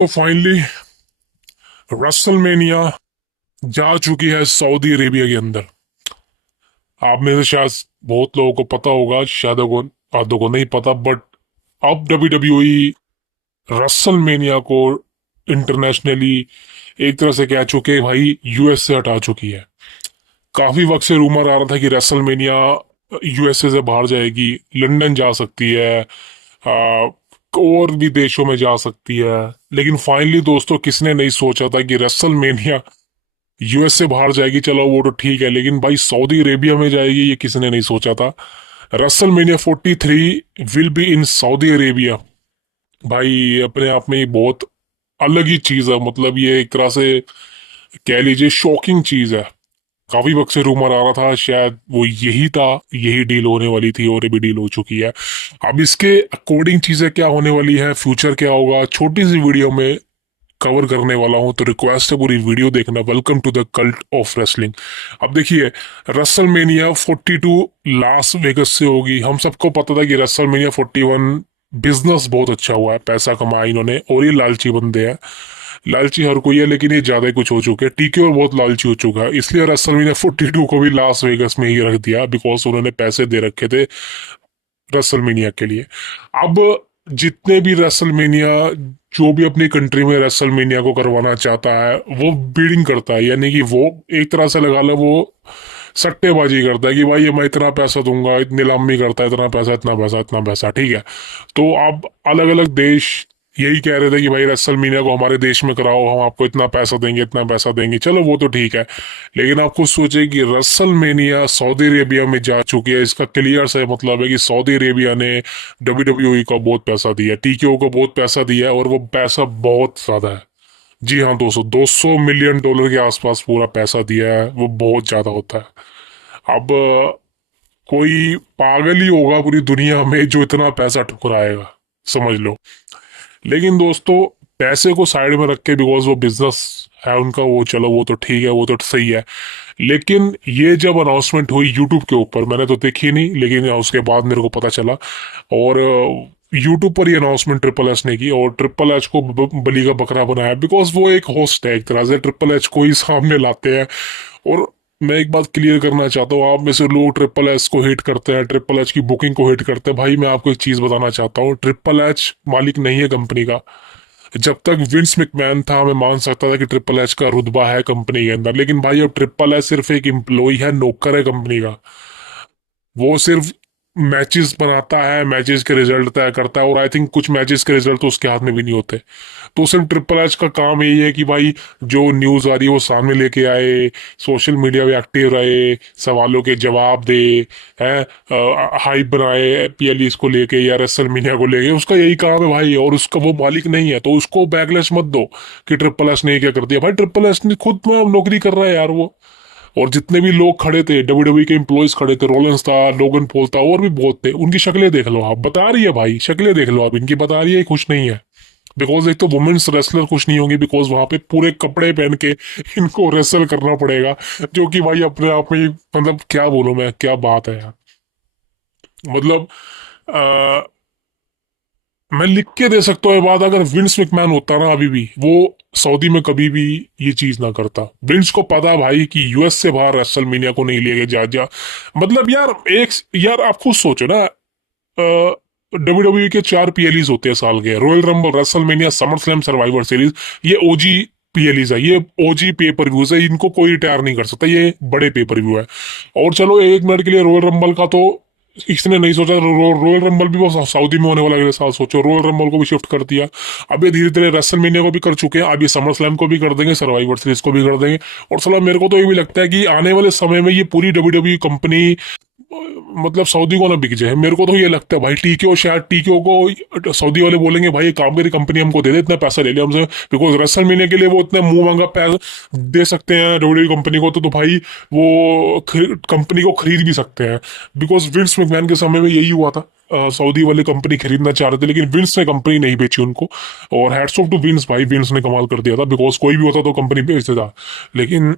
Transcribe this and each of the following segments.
तो finally WrestleMania जा चुकी है सऊदी अरेबिया के अंदर। आप में से शायद बहुत लोगों को पता होगा, शायद आधों को नहीं पता, बट अब डब्ल्यू डब्ल्यू ई रसलमेनिया को इंटरनेशनली एक तरह से कह चुके हैं भाई, यूएस से हटा चुकी है। काफी वक्त से रूमर आ रहा था कि रसलमेनिया यूएसए से बाहर जाएगी, लंदन जा सकती है, आ, और भी देशों में जा सकती है। लेकिन फाइनली दोस्तों, किसने नहीं सोचा था कि रसलमेनिया यूएस से बाहर जाएगी, चलो वो तो ठीक है, लेकिन भाई सऊदी अरेबिया में जाएगी, ये किसने नहीं सोचा था। WrestleMania 43 will be in Saudi Arabia. भाई अपने आप में ये बहुत अलग ही चीज है, मतलब ये एक तरह से कह लीजिए शॉकिंग चीज है। काफी वक्त से रूमर आ रहा था, शायद वो यही था, यही डील होने वाली थी और ये भी डील हो चुकी है। अब इसके अकॉर्डिंग चीजें क्या होने वाली है, फ्यूचर क्या होगा, छोटी सी वीडियो में कवर करने वाला हूं, तो रिक्वेस्ट है पूरी वीडियो देखना। Welcome to the cult of wrestling. अब देखिए, रसलमेनिया 42 लास वेगस से होगी। हम सबको पता था कि रसलमेनिया 41 बिजनेस बहुत अच्छा हुआ है, पैसा कमाया इन्होंने, और ये लालची बंदे हैं। लालची हर कोई है, लेकिन ये ज्यादा कुछ हो चुके हैं। टीके और बहुत लालची हो चुका है, इसलिए रसलमेनिया 42 को भी लास वेगस में ही रख दिया, बिकॉज उन्होंने पैसे दे रखे थे रेसलमेनिया के लिए। अब जितने भी रेसलमेनिया, जो भी अपनी कंट्री में रेसलमेनिया को करवाना चाहता है, वो बिडिंग करता है, यानी कि वो एक तरह से लगा लो, वो सट्टेबाजी करता है कि भाई मैं इतना पैसा दूंगा, नीलामी करता है, इतना पैसा, इतना पैसा, इतना पैसा, ठीक है। तो अब अलग अलग देश यही कह रहे थे कि भाई रेसलमेनिया को हमारे देश में कराओ, हम आपको इतना पैसा देंगे, इतना पैसा देंगे, चलो वो तो ठीक है। लेकिन आप खुद सोचिए कि रेसलमेनिया सऊदी अरेबिया में जा चुकी है, इसका क्लियर से मतलब है कि सऊदी अरेबिया ने डब्ल्यू डब्ल्यू ई को बहुत पैसा दिया, टीकेओ को बहुत पैसा दिया है, और वो पैसा बहुत ज्यादा है। जी हाँ दोस्तों, 200 मिलियन डॉलर के आसपास पूरा पैसा दिया है, वो बहुत ज्यादा होता है। अब कोई पागल ही होगा पूरी दुनिया में जो इतना पैसा ठुकराएगा, समझ लो। लेकिन दोस्तों, पैसे को साइड में रख के, बिकॉज वो बिजनेस है उनका, वो चलो वो तो ठीक है, वो तो सही है। लेकिन ये जब अनाउंसमेंट हुई यूट्यूब के ऊपर, मैंने तो देखी नहीं, लेकिन उसके बाद मेरे को पता चला, और यूट्यूब पर ही अनाउंसमेंट ट्रिपल एच ने की, और ट्रिपल एच को बलि का बकरा बनाया, बिकॉज वो एक होस्ट है, एक तरह से ट्रिपल एच को ही सामने लाते हैं। और मैं एक बात क्लियर करना चाहता हूँ, आप में से लोग ट्रिपल एच को हिट करते हैं, ट्रिपल एच की बुकिंग को हिट करते हैं। भाई मैं आपको एक चीज बताना चाहता हूँ, ट्रिपल एच मालिक नहीं है कंपनी का। जब तक विंस मैकमैन था, मैं मान सकता था कि ट्रिपल एच का रुतबा है कंपनी के अंदर, लेकिन भाई अब ट्रिपल एच सिर्फ एक एम्प्लॉय है, नौकर है कंपनी का। वो सिर्फ मैचेस बनाता है, मैचेस के रिजल्ट तय करता है, और आई थिंक कुछ मैचेस के रिजल्ट तो उसके हाथ में भी नहीं होते। तो सिर्फ ट्रिपल एच का काम यही है कि भाई जो न्यूज आ रही है वो सामने लेके आए, सोशल मीडिया पे एक्टिव रहे, सवालों के जवाब दे, है, हाइप बनाए पीएलई इसको लेके या रेसलमेनिया को लेके, उसका यही काम है भाई। और उसका वो मालिक नहीं है, तो उसको बैकलैश मत दो कि ट्रिपल एच ने क्या कर दिया। भाई ट्रिपल एच ने खुद में अब नौकरी कर रहा है यार वो। और जितने भी लोग खड़े थे, डब्ल्यू डब्ल्यू के एम्प्लॉयज खड़े थे, रोलेंस था, लोगन पॉल था, और भी बहुत थे, उनकी शक्लें देख लो आप, बता रही है भाई, शक्लें देख लो आप, इनकी बता रही है खुश नहीं है। बिकॉज एक तो वुमेन्स रेसलर खुश नहीं होंगी, बिकॉज वहां पे पूरे कपड़े पहन के इनको रेसल करना पड़ेगा, जो कि भाई अपने आप में मतलब क्या बोलूं मैं, क्या बात है यार। मतलब आ, मैं लिख के दे सकता हूँ ये बात, अगर विंस मैकमैन होता ना अभी भी, वो सऊदी में कभी भी ये चीज ना करता। विंस को पता भाई कि यूएस से बाहर रेसलमेनिया को नहीं लेके जा। मतलब यार, एक यार आप खुद सोचो ना, डब्ल्यू डब्ल्यू के 4 पीएलईज होते हैं साल के, royal rumble, WrestleMania, summer slam, survivor series, ये ओजी पीएलईज है, ये ओजी पे पर व्यूज है, इनको कोई रिटायर नहीं कर सकता, ये बड़े पे पर व्यू है। और चलो एक मिनट के लिए रॉयल रंबल का तो इसने नहीं सोचा, रॉयल रंबल भी वो सऊदी में होने वाला अगले साल, सोचो रॉयल रंबल को भी शिफ्ट कर दिया। अब ये धीरे धीरे रेसलमेनिया को भी कर चुके हैं, अब ये समर स्लैम को भी कर देंगे, सर्वाइवर सीरीज को भी कर देंगे। और सलाह मेरे को तो ये भी लगता है कि आने वाले समय में ये पूरी डब्ल्यू डब्ल्यू कंपनी मतलब सऊदी को ना बिक जाए। मेरे को तो ये लगता है भाई, टीके शायद टीके को सऊदी वाले बोलेंगे भाई काम करी कंपनी हमको दे दे, इतना पैसा ले लिया हमसे, बिकॉज रेसलमेनिया के लिए वो इतने मुंह मांगा पैसा दे सकते हैं डब्ल्यू कंपनी को, तो भाई वो कंपनी को खरीद भी सकते हैं। बिकॉज विंस मैकमैन के समय में यही हुआ था, सऊदी वाले कंपनी खरीदना चाह रहे थे, लेकिन विंस ने कंपनी नहीं बेची उनको। और हैट्स ऑफ टू विंस, भाई विंस ने कमाल कर दिया था, बिकॉज कोई भी होता तो कंपनी बेच देता। लेकिन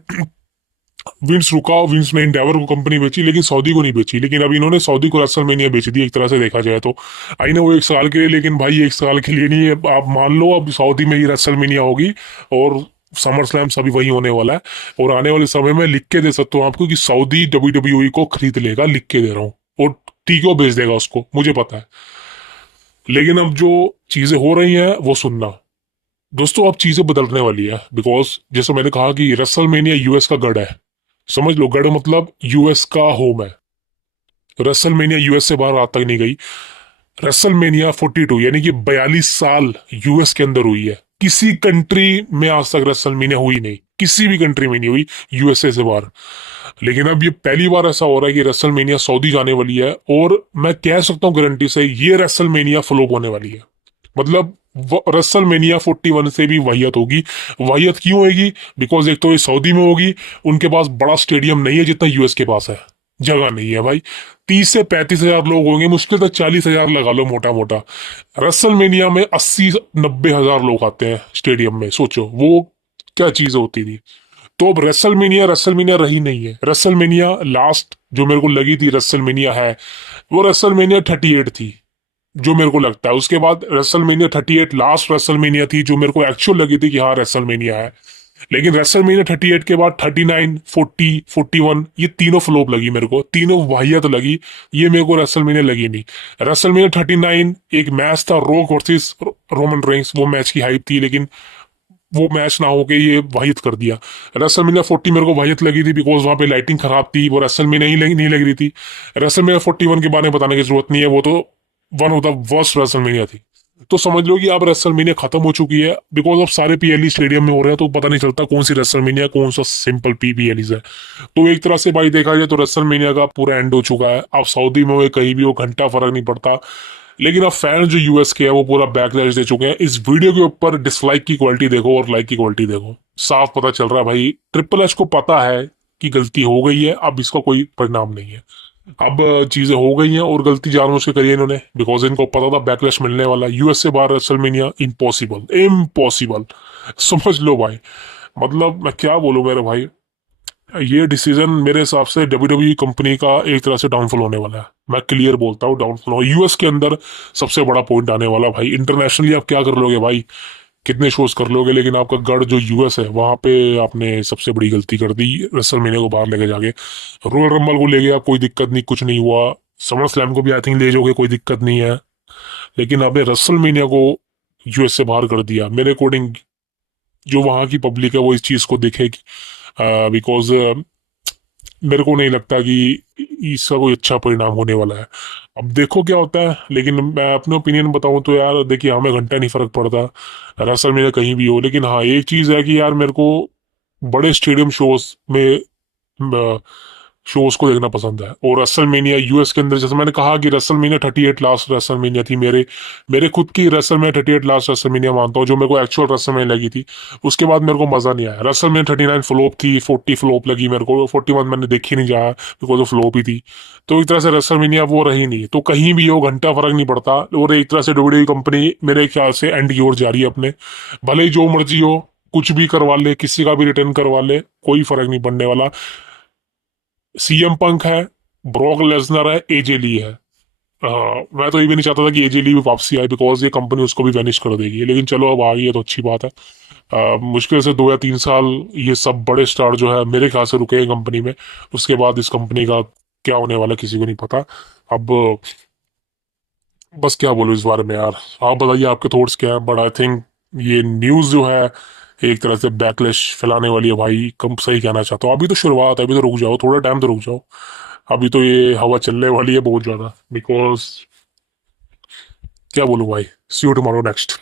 विंस रुका, विंस ने इंडेवर को कंपनी बेची लेकिन सऊदी को नहीं बेची। लेकिन अब इन्होंने सऊदी को रेसलमेनिया बेच दी एक तरह से देखा जाए तो। आई ना वो एक साल के लिए, लेकिन भाई एक साल के लिए नहीं है, आप मान लो अब सऊदी में ही रेसलमेनिया होगी और समर स्लैम सभी वही होने वाला है। और आने वाले समय में लिख के दे सकता हूँ आपको कि सऊदी WWE को खरीद लेगा, लिख के दे रहा हूँ। और टीको भेज देगा उसको, मुझे पता है। लेकिन अब जो चीजें हो रही हैं वो सुनना दोस्तों, अब चीजें बदलने वाली है। बिकॉज जैसे मैंने कहा कि रेसलमेनिया यूएस का गढ़ है, समझ लो, गढ़ मतलब यूएस का होम है। रेसलमेनिया यूएस से बाहर आज तक नहीं गई। रेसलमेनिया 42 यानी कि 42 साल यूएस के अंदर हुई है। किसी कंट्री में आज तक रेसलमेनिया हुई नहीं, किसी भी कंट्री में नहीं हुई यूएसए से बाहर। लेकिन अब ये पहली बार ऐसा हो रहा है कि रेसलमेनिया सऊदी जाने वाली है, और मैं कह सकता हूँ गारंटी से ये रेसलमेनिया फ्लॉप होने वाली है। मतलब रेसलमेनिया 41 से भी वाहियत होगी। वाहियत क्यों होगी? बिकॉज एक तो ये सऊदी में होगी, उनके पास बड़ा स्टेडियम नहीं है जितना यूएस के पास है, जगह नहीं है भाई। 30 से 35 हजार लोग होंगे, मुश्किल तक 40 हजार लगा लो मोटा मोटा। रेसलमेनिया में 80-90 हजार लोग आते हैं स्टेडियम में, सोचो वो क्या चीज होती थी। तो अब रेसलमेनिया रेसलमेनिया रही नहीं है। रेसलमेनिया लास्ट जो मेरे को लगी थी रेसलमेनिया है, वो रेसलमेनिया 38 थी जो मेरे को लगता है। उसके बाद रेसलमेनिया 38 लास्ट रेसलमेनिया थी जो मेरे को एक्चुअल लगी थी कि हाँ रेसलमेनिया है। लेकिन रेसलमेनिया 38 के बाद 39, 40, 41 ये तीनों फ्लॉप लगी मेरे को, तीनों वाहियत लगी। ये मेरे को रेसलमेनिया लगी नहीं। रेसलमेनिया 39 एक मैच था, रॉक वर्सेस रोमन रेंस, वो मैच की हाइप थी, लेकिन वो मैच ना होके ये वाहियत कर दिया। रेसलमेनिया 40 मेरे को वाहियत लगी थी बिकॉज वहां पे लाइटिंग खराब थी, वो रेसलमेनिया नहीं लग रही थी। रेसलमेनिया 41 के बारे में बताने की जरूरत नहीं है, वो तो one of the worst WrestleMania थी। तो समझ लो कि अब रेसलमेनिया खत्म हो चुकी है, बिकॉज अब सारे पीएलई स्टेडियम में हो रहे हैं, तो पता नहीं चलता कौन सी रेसलमेनिया कौन सा सिंपल पीएलई है। तो एक तरह से भाई देखा जाए तो रेसलमेनिया का पूरा एंड हो चुका है। अब सऊदी में हो कहीं भी हो, घंटा फर्क नहीं पड़ता। लेकिन अब फैन जो यूएस के है वो पूरा बैकलैश दे चुके हैं। इस वीडियो के ऊपर डिसलाइक की क्वालिटी देखो और लाइक की क्वालिटी देखो, साफ पता चल रहा है भाई ट्रिपल एच को पता है कि गलती हो गई है, अब इसका कोई परिणाम नहीं है। अब चीजें हो गई हैं और गलती जानबूझ के करी है इन्होंने, बिकॉज इनको पता था बैकलैश मिलने वाला। यूएस से बाहर रेसलमेनिया इम्पॉसिबल, इम्पॉसिबल, समझ लो भाई। मतलब मैं क्या बोलूं मेरे भाई, ये डिसीजन मेरे हिसाब से डब्ल्यूडब्ल्यूई कंपनी का एक तरह से डाउनफॉल होने वाला है। मैं क्लियर बोलता हूँ डाउनफॉल हो, यूएस के अंदर सबसे बड़ा पॉइंट आने वाला भाई। इंटरनेशनली आप क्या कर लोगे भाई, कितने शोज कर लोगे, लेकिन आपका गढ़ जो यूएस है वहां पे आपने सबसे बड़ी गलती कर दी रेसलमेनिया को बाहर लेके जाके। रॉयल रंबल को ले गया, कोई दिक्कत नहीं, कुछ नहीं हुआ। समर स्लैम को भी आई थिंक ले जाओगे, कोई दिक्कत नहीं है। लेकिन आपने रेसलमेनिया को यूएस से बाहर कर दिया। मेरे अकॉर्डिंग जो वहां की पब्लिक है वो इस चीज को देखेगी, बिकॉज मेरे को नहीं लगता कि इसका कोई अच्छा परिणाम होने वाला है। अब देखो क्या होता है। लेकिन मैं अपने ओपिनियन बताऊं तो यार देखिए, हमें घंटा नहीं फर्क पड़ता रेसल में कहीं भी हो। लेकिन हाँ एक चीज है कि यार मेरे को बड़े स्टेडियम शोज में शोज को देखना पसंद है। और रेसलमेनिया यूएस के अंदर, जैसे मैंने कहा कि रेसलमेनिया 38 लास्ट रेसलमेनिया थी, मेरे मेरे खुद की रेसलमेनिया 38 लास्ट रेसलमेनिया मानता हूँ जो मेरे को एक्चुअल रेसलमेनिया लगी थी। उसके बाद मेरे को मजा नहीं आया। रेसलमेनिया 39 फ्लॉप थी, 40 फ्लॉप लगी मेरे को, 41 मैंने देखी नहीं जा बिकॉज ऑफ फ्लॉप ही थी। तो एक तरह से रेसलमेनिया वो रही नहीं। तो कहीं भी हो घंटा फर्क नहीं पड़ता। और एक तरह से डब्ल्यूडब्ल्यूई कंपनी मेरे ख्याल से एंड की ओर जा रही है अपने, भले ही जो मर्जी हो, कुछ भी करवा ले, किसी का भी रिटर्न करवा ले, कोई फर्क नहीं पड़ने वाला। सीएम पंक है, ब्रॉक लेसनर है, एजे ली है। मैं तो ये भी नहीं चाहता था कि एजे ली भी वापसी आए, बिकॉज ये कंपनी उसको भी वैनिश कर देगी। लेकिन चलो अब आ गई है तो अच्छी बात है। मुश्किल से 2 या 3 साल ये सब बड़े स्टार जो है मेरे ख्याल से रुके हैं कंपनी में। उसके बाद इस कंपनी का क्या होने वाला किसी को नहीं पता। अब बस क्या बोलूं इस बारे में यार, आप बताइए आपके थॉट्स क्या है। बट आई थिंक ये न्यूज़ जो है एक तरह से बैकलैश फैलाने वाली है भाई। कम सही कहना चाहता हूँ, अभी तो शुरुआत है, अभी तो रुक जाओ, थोड़ा टाइम तो रुक जाओ। अभी तो ये हवा चलने वाली है बहुत ज्यादा। बिकॉज क्या बोलूं भाई, सी यू टुमारो नेक्स्ट।